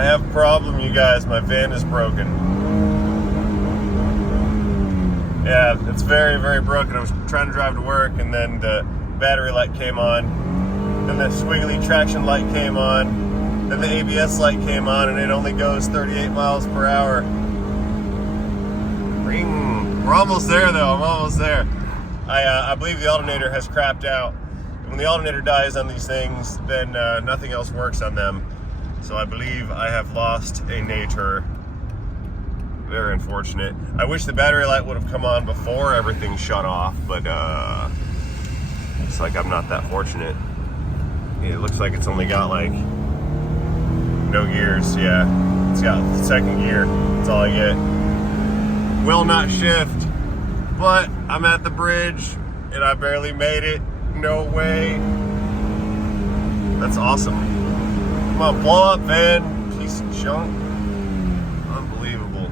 I have a problem, you guys. My van is broken. Yeah, it's very, very broken. I was trying to drive to work, and then the battery light came on. Then the squiggly traction light came on. Then the ABS light came on, and it only goes 38 miles per hour. Ring. We're almost there, though. I'm almost there. I believe the alternator has crapped out. When the alternator dies on these things, then nothing else works on them. So I believe I have lost a nature. Very unfortunate. I wish the battery light would have come on before everything shut off, but it's like I'm not that fortunate. It looks like it's only got like no gears. Yeah, it's got second gear. That's all I get. Will not shift, but I'm at the bridge and I barely made it. No way. That's awesome. Come on, blow up, van. Piece of junk. Unbelievable.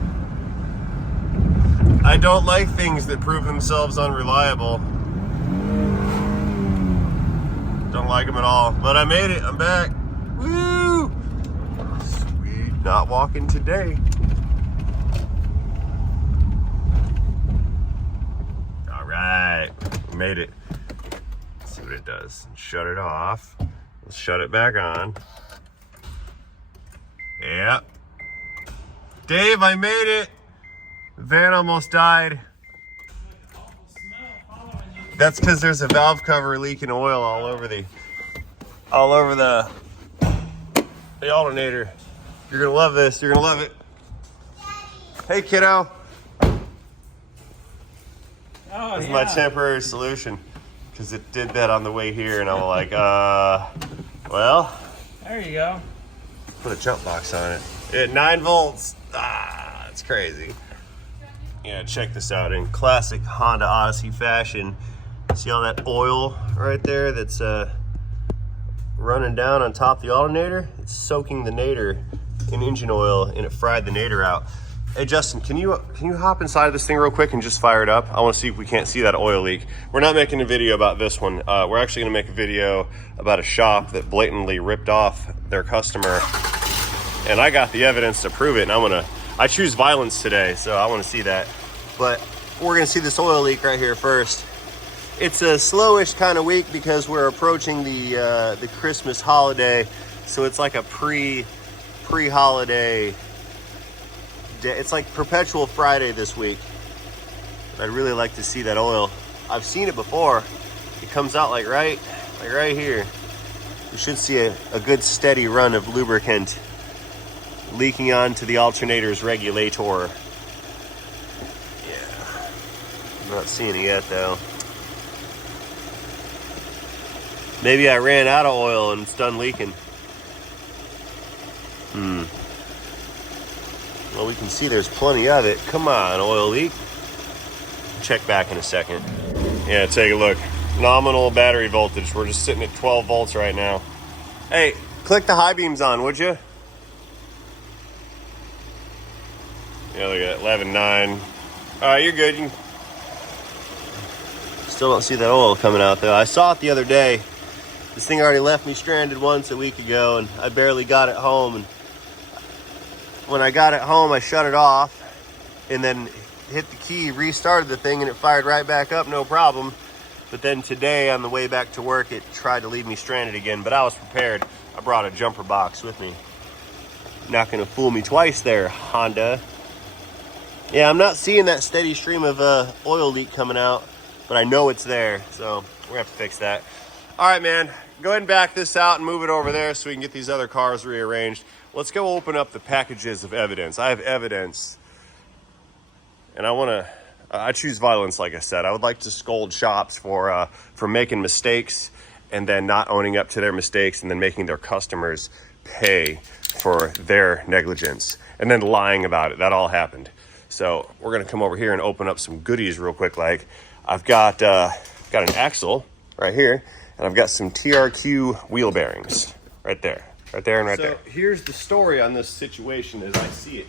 I don't like things that prove themselves unreliable. Don't like them at all. But I made it. I'm back. Woo! Sweet. Not walking today. All right. Made it. Let's see what it does. Shut it off. Let's shut it back on. Yep. Dave, I made it. The van almost died. That's because there's a valve cover leaking oil all over the alternator. You're gonna love this. You're gonna love it. Hey, kiddo. Oh, this is my temporary solution because it did that on the way here, and I'm like, well. There you go. Put a jump box on it. At 9 volts. That's crazy. Yeah, check this out. In classic Honda Odyssey fashion, see all that oil right there that's running down on top of the alternator? It's soaking the nadir in engine oil, and it fried the nadir out. Hey Justin, can you hop inside of this thing real quick and just fire it up? I want to see if we can't see that oil leak. We're not making a video about this one. We're actually going to make a video about a shop that blatantly ripped off their customer, and I got the evidence to prove it, and I choose violence today, so I want to see that. But we're going to see this oil leak right here first. It's a slowish kind of week because we're approaching the Christmas holiday, so it's like a pre-holiday. It's like perpetual Friday this week. I'd really like to see that oil. I've seen it before. It comes out like right here. We should see a good steady run of lubricant leaking onto the alternator's regulator. Yeah, I'm not seeing it yet though. Maybe I ran out of oil and it's done leaking. Well, we can see there's plenty of it. Come on, oil leak. Check back in a second. Yeah, take a look. Nominal battery voltage. We're just sitting at 12 volts right now. Hey, click the high beams on, would you? Yeah, look at that, 11.9. All right, you're good. Still don't see that oil coming out, though. I saw it the other day. This thing already left me stranded once a week ago, and I barely got it home. And when I got it home, I shut it off and then hit the key, restarted the thing, and it fired right back up, no problem. But then today, on the way back to work, it tried to leave me stranded again, but I was prepared. I brought a jumper box with me. Not gonna fool me twice there, Honda. Yeah, I'm not seeing that steady stream of oil leak coming out, but I know it's there, so we're gonna have to fix that. All right, man, go ahead and back this out and move it over there so we can get these other cars rearranged. Let's go open up the packages of evidence. I have evidence, and I choose violence, like I said. I would like to scold shops for making mistakes and then not owning up to their mistakes and then making their customers pay for their negligence and then lying about it. That all happened. So we're gonna come over here and open up some goodies real quick. Like I've got an axle right here, and I've got some TRQ wheel bearings right there. Right there and right there. So here's the story on this situation as I see it.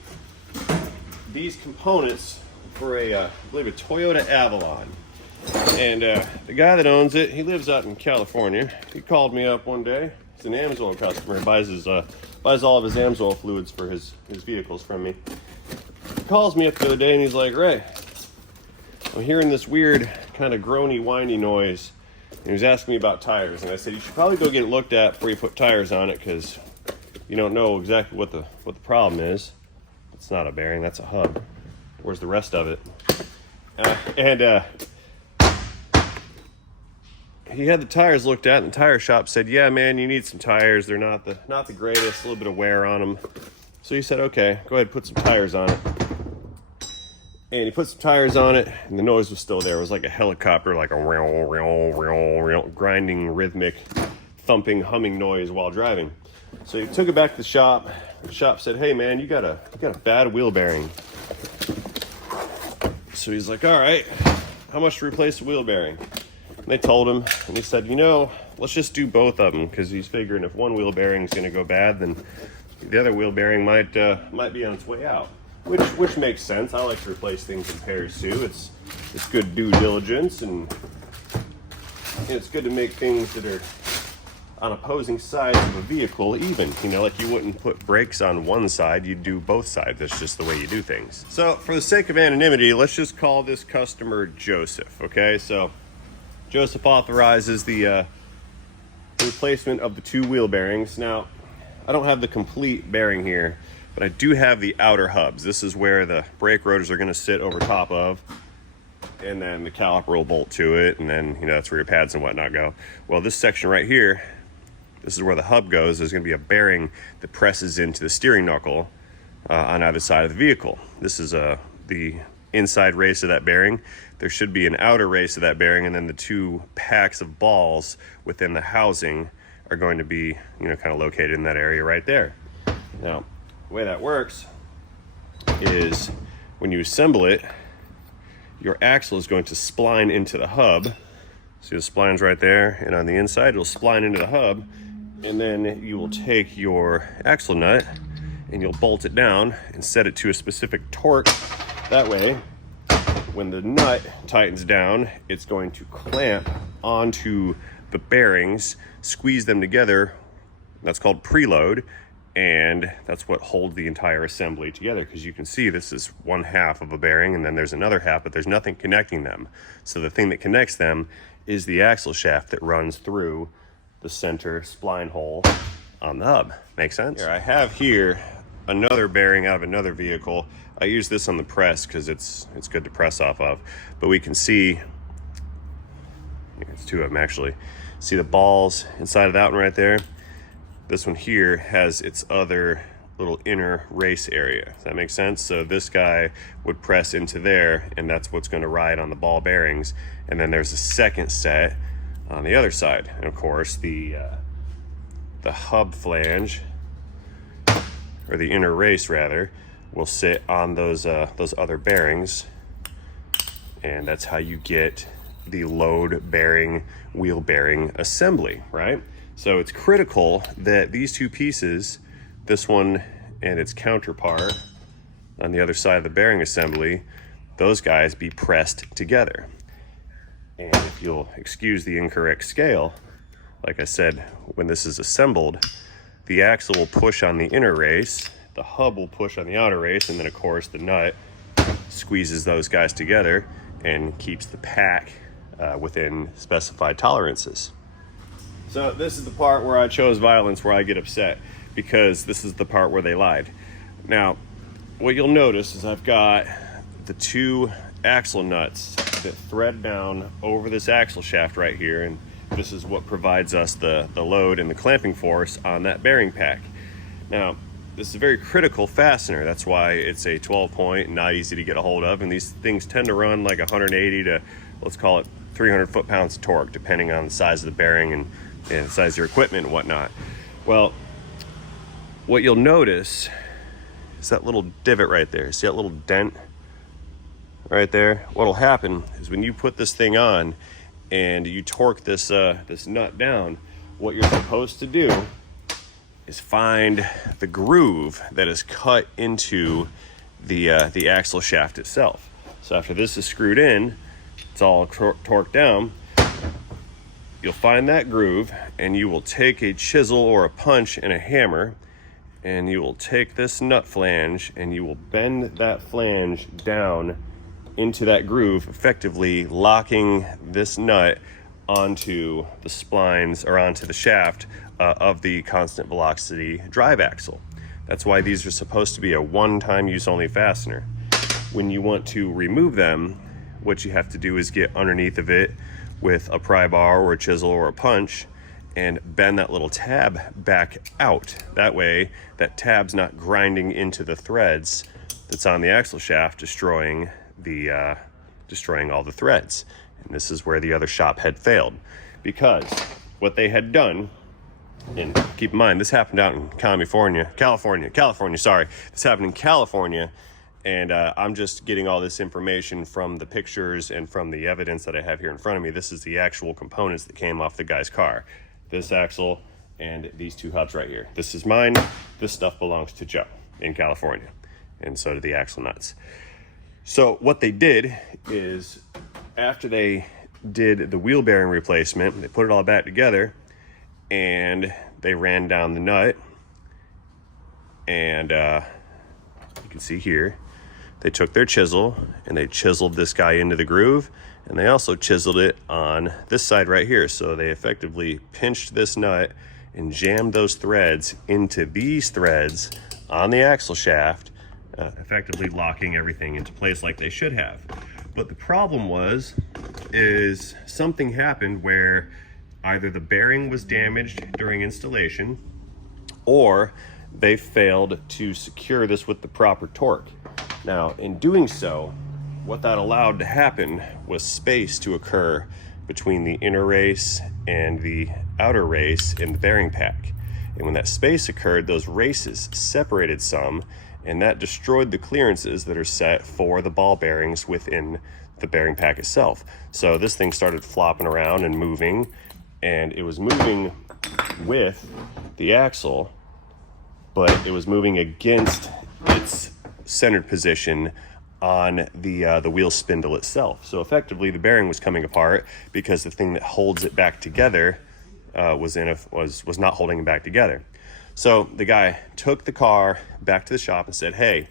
These components for I believe a Toyota Avalon. And the guy that owns it, he lives out in California. He called me up one day, He's an Amsoil customer. Buys all of his Amsoil fluids for his vehicles from me. He calls me up the other day and he's like, Ray, I'm hearing this weird kind of groany, whiny noise. And he was asking me about tires. And I said, you should probably go get it looked at before you put tires on it, because you don't know exactly what the problem is. It's not a bearing, that's a hub. Where's the rest of it? He had the tires looked at, and the tire shop said, yeah, man, you need some tires. They're not the greatest, a little bit of wear on them. So he said, okay, go ahead, put some tires on it. And he put some tires on it, and the noise was still there. It was like a helicopter, like a grinding, rhythmic, thumping, humming noise while driving. So he took it back to the shop. The shop said, hey, man, you got a bad wheel bearing. So he's like, all right, how much to replace the wheel bearing? And they told him, and he said, let's just do both of them, because he's figuring if one wheel bearing is going to go bad, then the other wheel bearing might be on its way out. Which makes sense. I like to replace things in pairs too. It's good due diligence, and it's good to make things that are on opposing sides of a vehicle even. Like you wouldn't put brakes on one side, you'd do both sides. That's just the way you do things. So for the sake of anonymity, let's just call this customer Joseph, okay? So Joseph authorizes the replacement of the two wheel bearings. Now, I don't have the complete bearing here, but I do have the outer hubs. This is where the brake rotors are going to sit over top of, and then the caliper will bolt to it, and then that's where your pads and whatnot go. Well, this section right here, this is where the hub goes. There's going to be a bearing that presses into the steering knuckle on either side of the vehicle. This is the inside race of that bearing. There should be an outer race of that bearing, and then the two packs of balls within the housing are going to be kind of located in that area right there. Now, the way that works is when you assemble it, your axle is going to spline into the hub. See the splines right there, and on the inside it'll spline into the hub, and then you will take your axle nut and you'll bolt it down and set it to a specific torque. That way, when the nut tightens down, it's going to clamp onto the bearings, squeeze them together. That's called preload, and that's what holds the entire assembly together, because you can see this is one half of a bearing and then there's another half, but there's nothing connecting them. So the thing that connects them is the axle shaft that runs through the center spline hole on the hub. Make sense? Here, I have here another bearing out of another vehicle. I use this on the press because it's good to press off of, but we can see, it's two of them actually. See the balls inside of that one right there? This one here has its other little inner race area. Does that make sense? So this guy would press into there, and that's what's going to ride on the ball bearings. And then there's a second set on the other side. And of course, the hub flange, or the inner race rather, will sit on those other bearings, and that's how you get the load bearing, wheel bearing assembly, right? So it's critical that these two pieces, this one and its counterpart on the other side of the bearing assembly, those guys be pressed together. And if you'll excuse the incorrect scale, like I said, when this is assembled, the axle will push on the inner race, the hub will push on the outer race, and then of course the nut squeezes those guys together and keeps the pack within specified tolerances. So this is the part where I chose violence, where I get upset, because this is the part where they lied. Now, what you'll notice is I've got the two axle nuts that thread down over this axle shaft right here, and this is what provides us the load and the clamping force on that bearing pack. Now, this is a very critical fastener. That's why it's a 12-point, not easy to get a hold of, and these things tend to run like 180 to, let's call it 300 foot-pounds of torque, depending on the size of the bearing and the size of your equipment and whatnot. Well, what you'll notice is that little divot right there. See that little dent right there? What'll happen is when you put this thing on and you torque this nut down, what you're supposed to do is find the groove that is cut into the axle shaft itself. So after this is screwed in, it's all torqued down, you'll find that groove, and you will take a chisel or a punch and a hammer, and you will take this nut flange and you will bend that flange down into that groove, effectively locking this nut onto the splines or onto the shaft of the constant velocity drive axle. That's why these are supposed to be a one-time use only fastener. When you want to remove them, what you have to do is get underneath of it with a pry bar or a chisel or a punch and bend that little tab back out. That way, that tab's not grinding into the threads that's on the axle shaft, destroying all the threads. And this is where the other shop had failed, because what they had done, and keep in mind, this happened out in California, sorry. This happened in California, and I'm just getting all this information from the pictures and from the evidence that I have here in front of me. This is the actual components that came off the guy's car. This axle and these two hubs right here. This is mine. This stuff belongs to Joe in California, and so do the axle nuts. So what they did is, after they did the wheel bearing replacement, they put it all back together and they ran down the nut, and you can see here, they took their chisel and they chiseled this guy into the groove, and they also chiseled it on this side right here. So they effectively pinched this nut and jammed those threads into these threads on the axle shaft, effectively locking everything into place like they should have. But the problem is something happened where either the bearing was damaged during installation, or they failed to secure this with the proper torque. Now, in doing so, what that allowed to happen was space to occur between the inner race and the outer race in the bearing pack. And when that space occurred, those races separated some, and that destroyed the clearances that are set for the ball bearings within the bearing pack itself. So this thing started flopping around and moving, and it was moving with the axle, but it was moving against its centered position on the wheel spindle itself. So effectively, the bearing was coming apart because the thing that holds it back together was not holding it back together. So the guy took the car back to the shop and said, "Hey,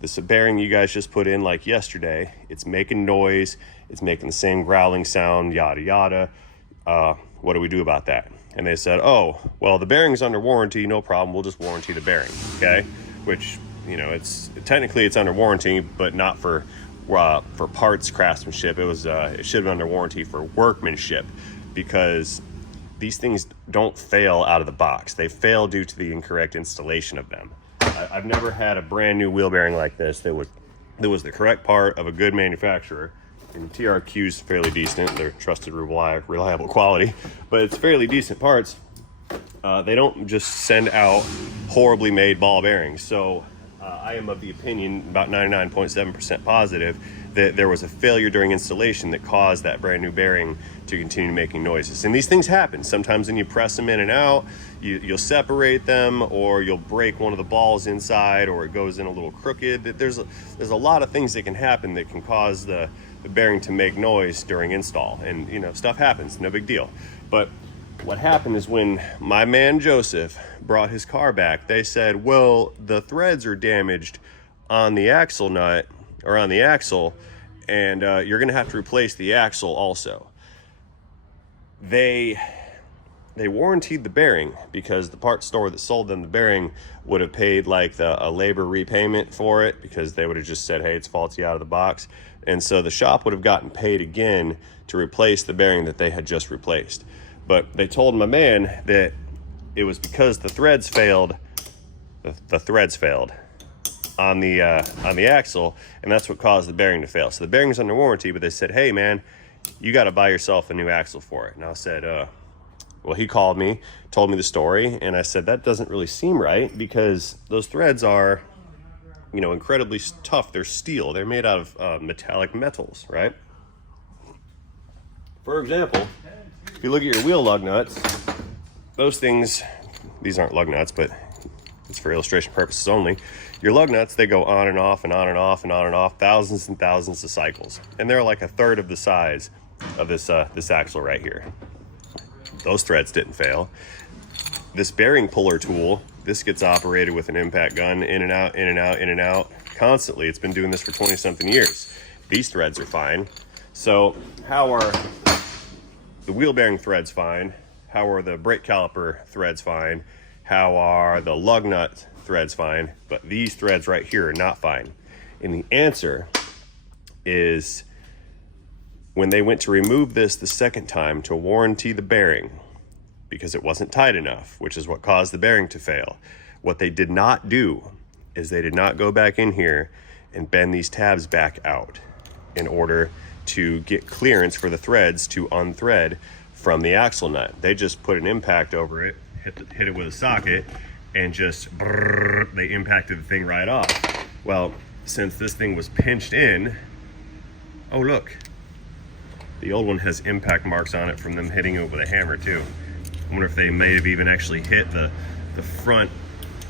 this bearing you guys just put in like yesterday, it's making noise, it's making the same growling sound, yada yada. What do we do about that?" And they said, "Oh, well, the bearing's under warranty, no problem. We'll just warranty the bearing." Okay, which, you know, it's technically under warranty, but not for parts craftsmanship. It should have been under warranty for workmanship, because these things don't fail out of the box. They fail due to the incorrect installation of them. I've never had a brand new wheel bearing like this that was the correct part of a good manufacturer. And TRQ's fairly decent. They're trusted, reliable quality, but it's fairly decent parts. They don't just send out horribly made ball bearings. So I am of the opinion, about 99.7% positive, that there was a failure during installation that caused that brand new bearing to continue making noises. And these things happen. Sometimes when you press them in and out, you'll separate them, or you'll break one of the balls inside, or it goes in a little crooked. There's a lot of things that can happen that can cause the bearing to make noise during install. And, you know, stuff happens, no big deal. But what happened is, when my man Joseph brought his car back, they said, "Well, the threads are damaged on the axle nut, or on the axle, and you're going to have to replace the axle also." They warrantied the bearing, because the parts store that sold them the bearing would have paid like a labor repayment for it, because they would have just said, "Hey, it's faulty out of the box." And so the shop would have gotten paid again to replace the bearing that they had just replaced. But they told my man that it was because the threads failed. The threads failed on the axle, and that's what caused the bearing to fail. So the bearing's under warranty, but they said, "Hey man, you got to buy yourself a new axle for it." And I said, well, he called me, told me the story, and I said, that doesn't really seem right, because those threads are, you know, incredibly tough. They're steel. They're made out of metallic metals, right? For example, if you look at your wheel lug nuts, those things, these aren't lug nuts, but it's for illustration purposes only. Your lug nuts, they go on and off and on and off and on and off, thousands and thousands of cycles. And they're like a third of the size of this axle right here. Those threads didn't fail. This bearing puller tool, this gets operated with an impact gun, in and out, in and out, in and out, constantly. It's been doing this for 20 something years. These threads are fine. So how are the wheel bearing threads fine? How are the brake caliper threads fine? How are the lug nut threads fine? But these threads right here are not fine. And the answer is when they went to remove this the second time to warranty the bearing, because it wasn't tight enough, which is what caused the bearing to fail. What they did not do is they did not go back in here and bend these tabs back out in order to get clearance for the threads to unthread from the axle nut. They just put an impact over it, hit it with a socket, and just they impacted the thing right off. Well, since this thing was pinched in, oh look, the old one has impact marks on it from them hitting it with a hammer too. I wonder if they may have even actually hit the front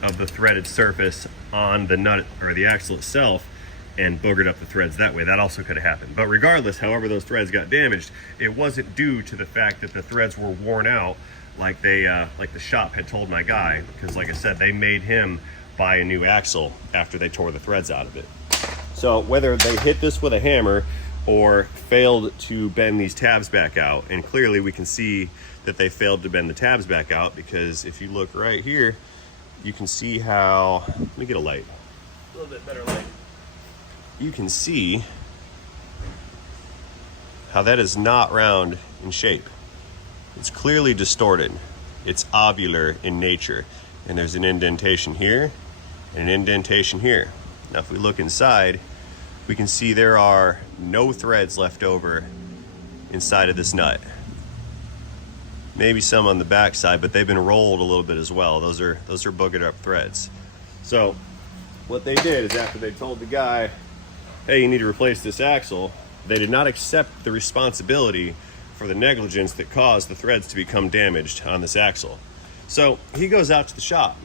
of the threaded surface on the nut or the axle itself and boogered up the threads that way. That also could have happened. But regardless, however those threads got damaged, it wasn't due to the fact that the threads were worn out like the shop had told my guy, because like I said, they made him buy a new axle after they tore the threads out of it. So whether they hit this with a hammer or failed to bend these tabs back out, and clearly we can see that they failed to bend the tabs back out, because if you look right here, you can see how, let me get a light, a little bit better light. You can see how that is not round in shape. It's clearly distorted. It's ovular in nature. And there's an indentation here and an indentation here. Now if we look inside, we can see there are no threads left over inside of this nut. Maybe some on the back side, but they've been rolled a little bit as well. Those are boogered up threads. So what they did is, after they told the guy, hey, you need to replace this axle, they did not accept the responsibility for the negligence that caused the threads to become damaged on this axle. So he goes out to the shop,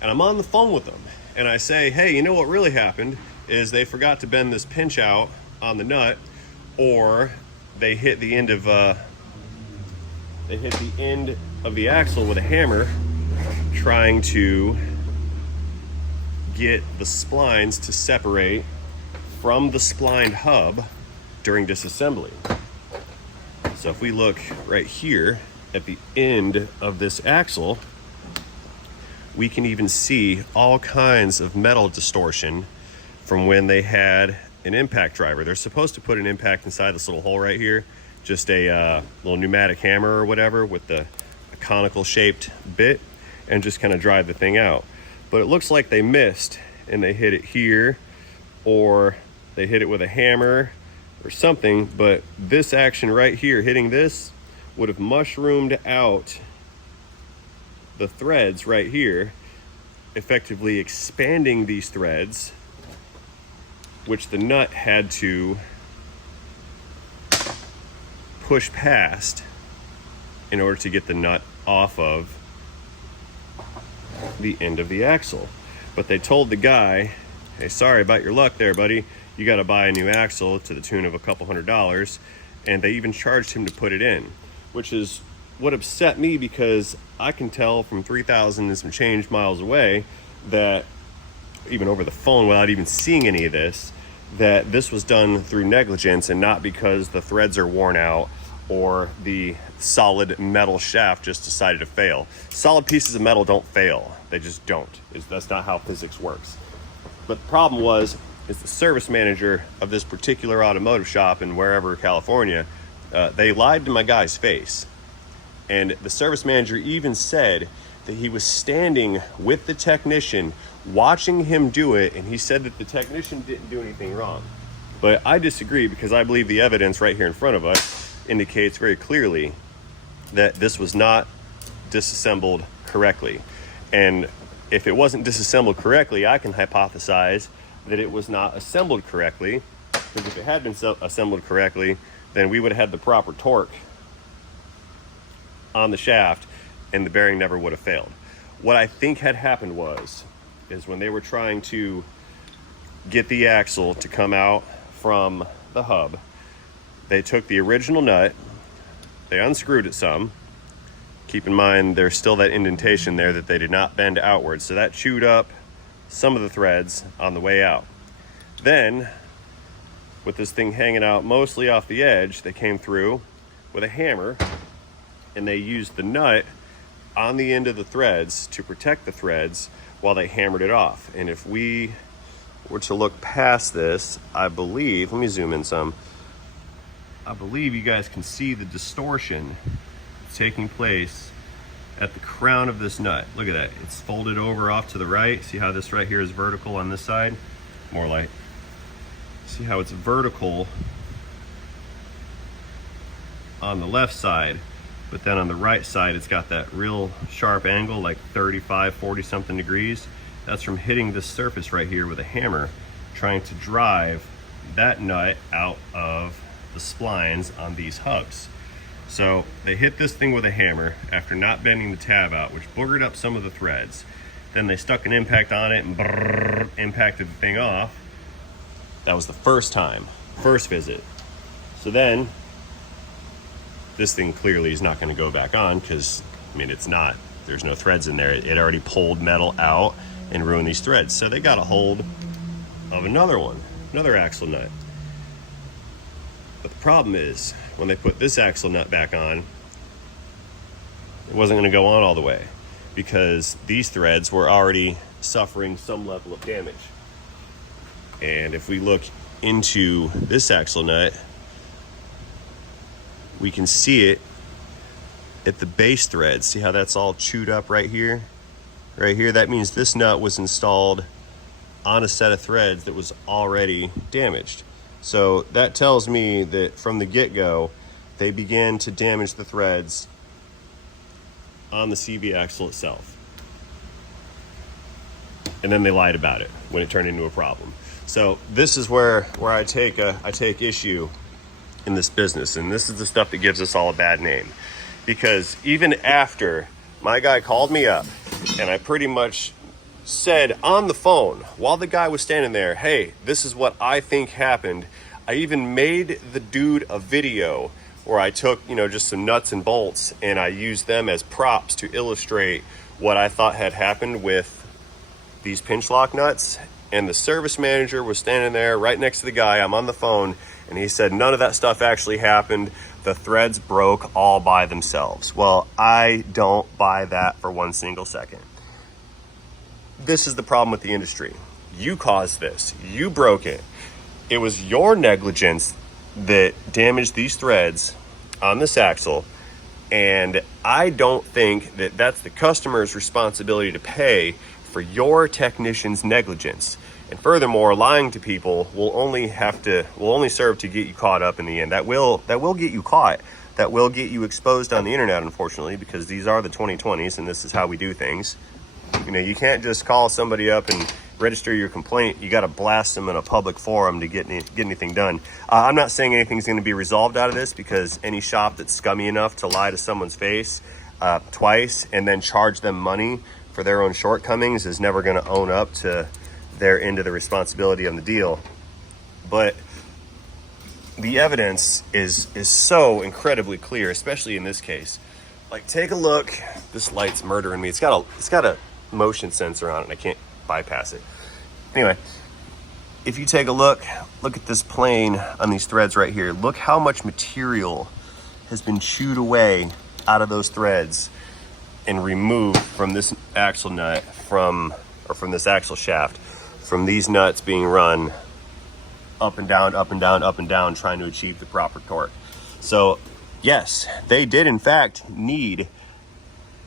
and I'm on the phone with him, and I say, hey, you know what really happened is they forgot to bend this pinch out on the nut, or they hit the end of the axle with a hammer trying to get the splines to separate from the splined hub during disassembly. So if we look right here at the end of this axle, we can even see all kinds of metal distortion from when they had an impact driver. They're supposed to put an impact inside this little hole right here, just a little pneumatic hammer or whatever with a conical shaped bit, and just kind of drive the thing out. But it looks like they missed and they hit it here, or they hit it with a hammer or something. But this action right here, hitting this, would have mushroomed out the threads right here, effectively expanding these threads, which the nut had to push past in order to get the nut off of the end of the axle. But they told the guy, hey, sorry about your luck there, buddy. You got to buy a new axle to the tune of a couple $100s. And they even charged him to put it in, which is what upset me, because I can tell from 3,000 and some change miles away, that even over the phone without even seeing any of this, that this was done through negligence and not because the threads are worn out or the solid metal shaft just decided to fail. Solid pieces of metal don't fail. They just don't. That's not how physics works. But the problem is the service manager of this particular automotive shop in wherever, California, they lied to my guy's face. And the service manager even said that he was standing with the technician watching him do it, and he said that the technician didn't do anything wrong. But I disagree, because I believe the evidence right here in front of us indicates very clearly that this was not disassembled correctly. And if it wasn't disassembled correctly, I can hypothesize that it was not assembled correctly, because if it had been assembled correctly, then we would have had the proper torque on the shaft and the bearing never would have failed. What I think had happened is when they were trying to get the axle to come out from the hub, they took the original nut, they unscrewed it some, keep in mind there's still that indentation there that they did not bend outwards. So that chewed up some of the threads on the way out. Then, with this thing hanging out mostly off the edge, they came through with a hammer and they used the nut on the end of the threads to protect the threads while they hammered it off. And if we were to look past this, I believe, let me zoom in some, I believe you guys can see the distortion taking place at the crown of this nut. Look at that, it's folded over off to the right. See how this right here is vertical on this side? More light. See how it's vertical on the left side, but then on the right side it's got that real sharp angle, like 35, 40 something degrees. That's from hitting this surface right here with a hammer, trying to drive that nut out of the splines on these hubs. So they hit this thing with a hammer after not bending the tab out, which boogered up some of the threads. Then they stuck an impact on it and impacted the thing off. That was the first time, first visit. So then this thing clearly is not going to go back on because, I mean, it's not, there's no threads in there. It already pulled metal out and ruined these threads. So they got a hold of another one, another axle nut. But the problem is, when they put this axle nut back on, it wasn't going to go on all the way because these threads were already suffering some level of damage. And if we look into this axle nut, we can see it at the base thread. See how that's all chewed up right here? Right here, that means this nut was installed on a set of threads that was already damaged. So that tells me that from the get-go, they began to damage the threads on the CV axle itself. And then they lied about it when it turned into a problem. So this is where I take issue in this business, and this is the stuff that gives us all a bad name. Because even after my guy called me up and I pretty much said on the phone while the guy was standing there, hey, this is what I think happened. I even made the dude a video where I took, just some nuts and bolts and I used them as props to illustrate what I thought had happened with these pinch lock nuts. And the service manager was standing there right next to the guy. I'm on the phone and he said none of that stuff actually happened. The threads broke all by themselves. Well, I don't buy that for one single second. This is the problem with the industry. You caused this. You broke it. It was your negligence that damaged these threads on this axle. And I don't think that that's the customer's responsibility to pay for your technician's negligence. And furthermore, lying to people will only serve to get you caught up in the end. That will get you caught. That will get you exposed on the internet, unfortunately, because these are the 2020s and this is how we do things. You can't just call somebody up and register your complaint. You got to blast them in a public forum to get anything done. I'm not saying anything's going to be resolved out of this, because any shop that's scummy enough to lie to someone's face twice and then charge them money for their own shortcomings is never going to own up to their end of the responsibility on the deal. But the evidence is so incredibly clear, especially in this case. Like, take a look. This light's murdering me. It's got a motion sensor on it and I can't bypass it. Anyway, if you take a look at this plane on these threads right here. Look how much material has been chewed away out of those threads and removed from this axle nut, from this axle shaft, from these nuts being run up and down, up and down, up and down, trying to achieve the proper torque. So yes, they did in fact need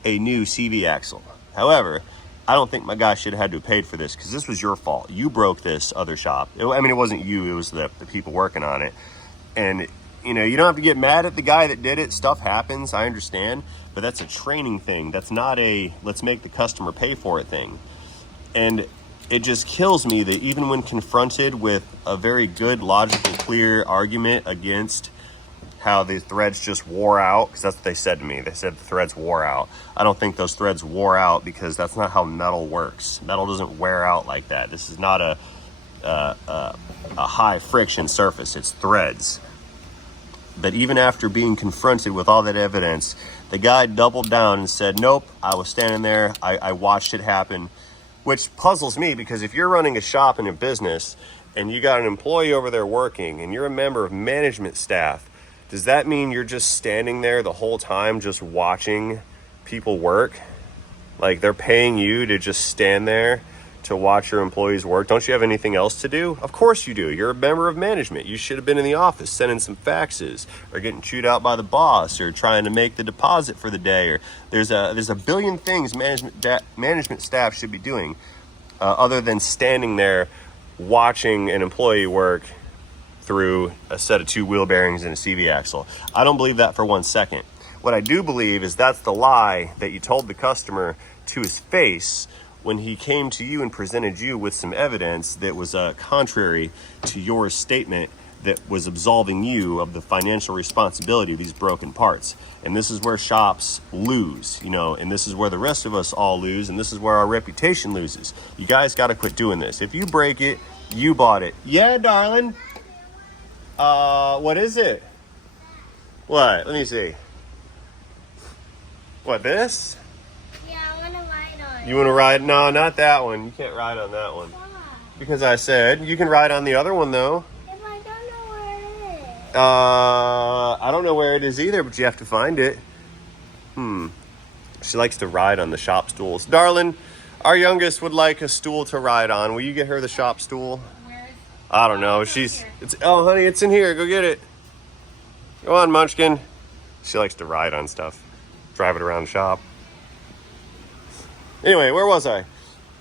a new CV axle. However, I don't think my guy should have had to have paid for this, because this was your fault. You broke this other shop. It wasn't you, it was the people working on it. And you don't have to get mad at the guy that did it. Stuff happens, I understand, but that's a training thing. That's not a let's make the customer pay for it thing. And it just kills me that even when confronted with a very good, logical, clear argument against how the threads just wore out, because that's what they said to me. They said the threads wore out. I don't think those threads wore out, because that's not how metal works. Metal doesn't wear out like that. This is not a high friction surface. It's threads. But even after being confronted with all that evidence, The guy doubled down and said, nope, I was standing there. I watched it happen, which puzzles me because if you're running a shop in a business and you got an employee over there working and you're a member of management staff, does that mean you're just standing there the whole time just watching people work? Like they're paying you to just stand there to watch your employees work? Don't you have anything else to do? Of course you do. You're a member of management. You should have been in the office sending some faxes or getting chewed out by the boss or trying to make the deposit for the day. Or there's a billion things management staff should be doing other than standing there watching an employee work through a set of 2 wheel bearings and a CV axle. I don't believe that for 1 second. What I do believe is that's the lie that you told the customer to his face when he came to you and presented you with some evidence that was contrary to your statement that was absolving you of the financial responsibility of these broken parts. And this is where shops lose, and this is where the rest of us all lose, and this is where our reputation loses. You guys got to quit doing this. If you break it, you bought it. Yeah, darling. What is it? What? Let me see. What, this? Yeah, I want to ride on it. You want to ride? No, not that one. You can't ride on that one. Why? Because I said you can ride on the other one, though. If I don't know where it is. I don't know where it is either, but you have to find it. She likes to ride on the shop stools. Darling, our youngest would like a stool to ride on. Will you get her the shop stool? Where? I don't know. Oh, honey, it's in here. Go get it. Go on, Munchkin. She likes to ride on stuff. Drive it around the shop. Anyway, where was I?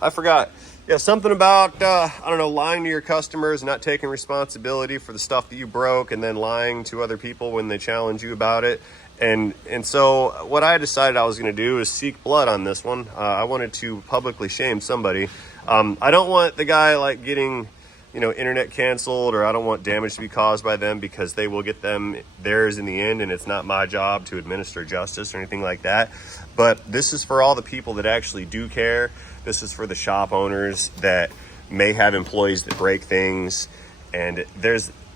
I forgot. Yeah, something about, lying to your customers, not taking responsibility for the stuff that you broke, and then lying to other people when they challenge you about it. And so what I decided I was going to do is seek blood on this one. I wanted to publicly shame somebody. I don't want the guy getting internet canceled, or I don't want damage to be caused by them, because they will get theirs in the end, and it's not my job to administer justice or anything like that. But this is for all the people that actually do care. This is for the shop owners that may have employees that break things. And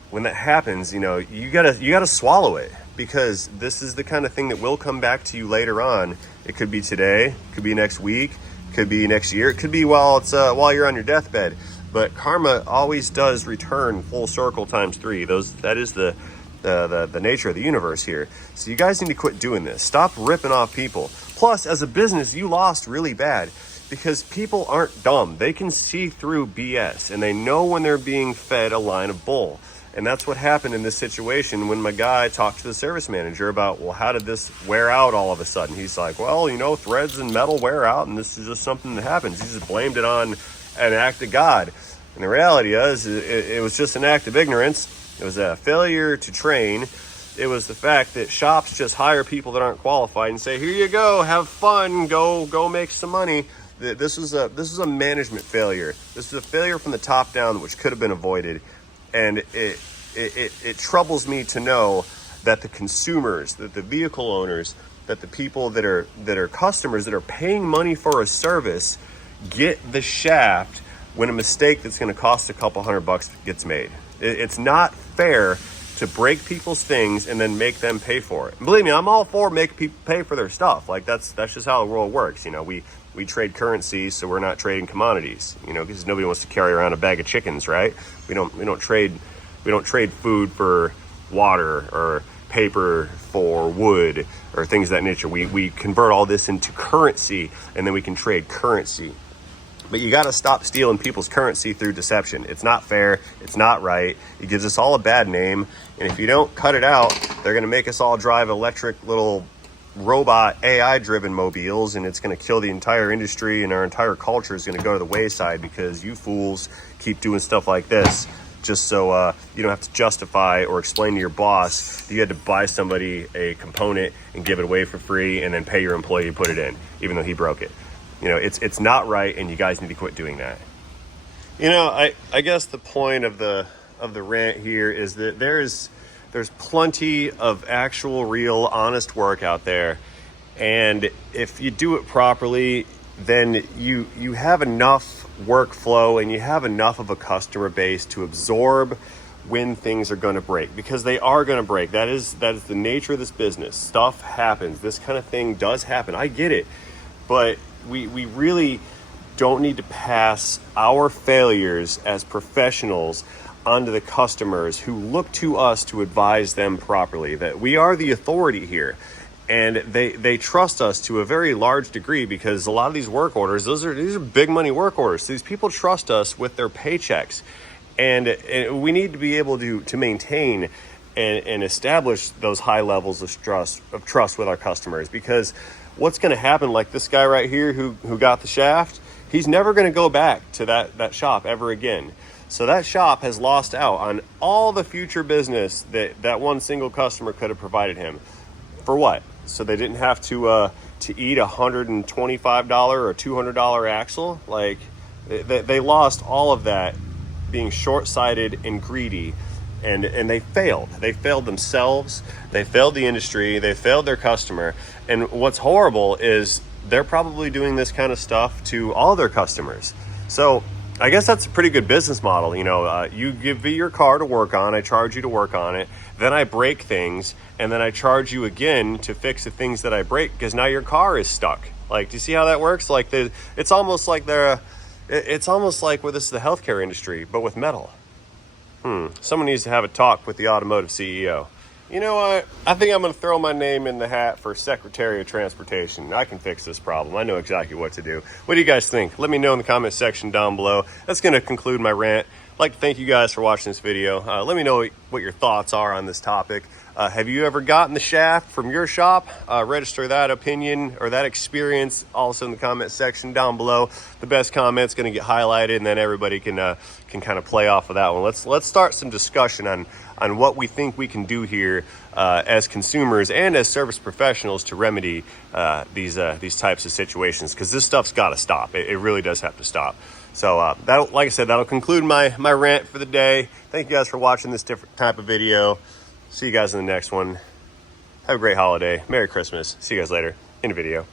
when that happens, you gotta swallow it, because this is the kind of thing that will come back to you later on. It could be today, it could be next week, it could be next year, it could be while you're on your deathbed. But karma always does return full circle times 3. That is the nature of the universe here. So you guys need to quit doing this. Stop ripping off people. Plus, as a business, you lost really bad, because people aren't dumb. They can see through BS, and they know when they're being fed a line of bull. And that's what happened in this situation when my guy talked to the service manager about, well, how did this wear out all of a sudden? He's like, well, threads and metal wear out, and this is just something that happens. He just blamed it on an act of God. And the reality is, it was just an act of ignorance. It was a failure to train. It was the fact that shops just hire people that aren't qualified and say, here you go, have fun, go make some money. This is a management failure. This is a failure from the top down, which could have been avoided. And it troubles me to know that the consumers, that the vehicle owners, that the people that are customers that are paying money for a service get the shaft when a mistake that's going to cost a couple $100 gets made. It's not fair to break people's things and then make them pay for it. And believe me, I'm all for making people pay for their stuff. That's just how the world works. We trade currencies, so we're not trading commodities. Because nobody wants to carry around a bag of chickens, right? We don't trade food for water or paper for wood or things of that nature. We convert all this into currency, and then we can trade currency. But you got to stop stealing people's currency through deception. It's not fair. It's not right. It gives us all a bad name. And if you don't cut it out, they're going to make us all drive electric little robot AI-driven mobiles, and it's going to kill the entire industry, and our entire culture is going to go to the wayside because you fools keep doing stuff like this just so you don't have to justify or explain to your boss that you had to buy somebody a component and give it away for free and then pay your employee to put it in, even though he broke it. It's not right, and you guys need to quit doing that. I guess the point of the rant here is that there's plenty of actual, real, honest work out there, and if you do it properly, then you have enough workflow and you have enough of a customer base to absorb when things are going to break, because they are going to break. That is the nature of this business. Stuff happens. This kind of thing does happen. I get it. But we really don't need to pass our failures as professionals onto the customers who look to us to advise them properly. That we are the authority here. And they trust us to a very large degree, because a lot of these work orders, these are big money work orders. So these people trust us with their paychecks. And we need to be able to maintain and establish those high levels of trust with our customers. Because what's going to happen, like this guy right here who got the shaft, he's never going to go back to that shop ever again. So that shop has lost out on all the future business that one single customer could have provided him. For what? So they didn't have to eat $125 or $200 axle. Like they lost all of that being short-sighted and greedy, and they failed. They failed themselves. They failed the industry. They failed their customer. And what's horrible is they're probably doing this kind of stuff to all their customers. So I guess that's a pretty good business model. You give me your car to work on, I charge you to work on it, then I break things, and then I charge you again to fix the things that I break, because now your car is stuck. Like, do you see how that works? Like, it's almost like where this is the healthcare industry, but with metal. Someone needs to have a talk with the automotive CEO. You know what? I think I'm going to throw my name in the hat for Secretary of Transportation. I can fix this problem. I know exactly what to do. What do you guys think? Let me know in the comment section down below. That's going to conclude my rant. I'd like to thank you guys for watching this video. Let me know what your thoughts are on this topic. Have you ever gotten the shaft from your shop? Register that opinion or that experience also in the comment section down below. The best comment's going to get highlighted, and then everybody can kind of play off of that one. Let's start some discussion on what we think we can do here as consumers and as service professionals to remedy these types of situations, because this stuff's got to stop. It really does have to stop. So like I said, that'll conclude my rant for the day. Thank you guys for watching this different type of video. See you guys in the next one. Have a great holiday. Merry Christmas. See you guys later in a video.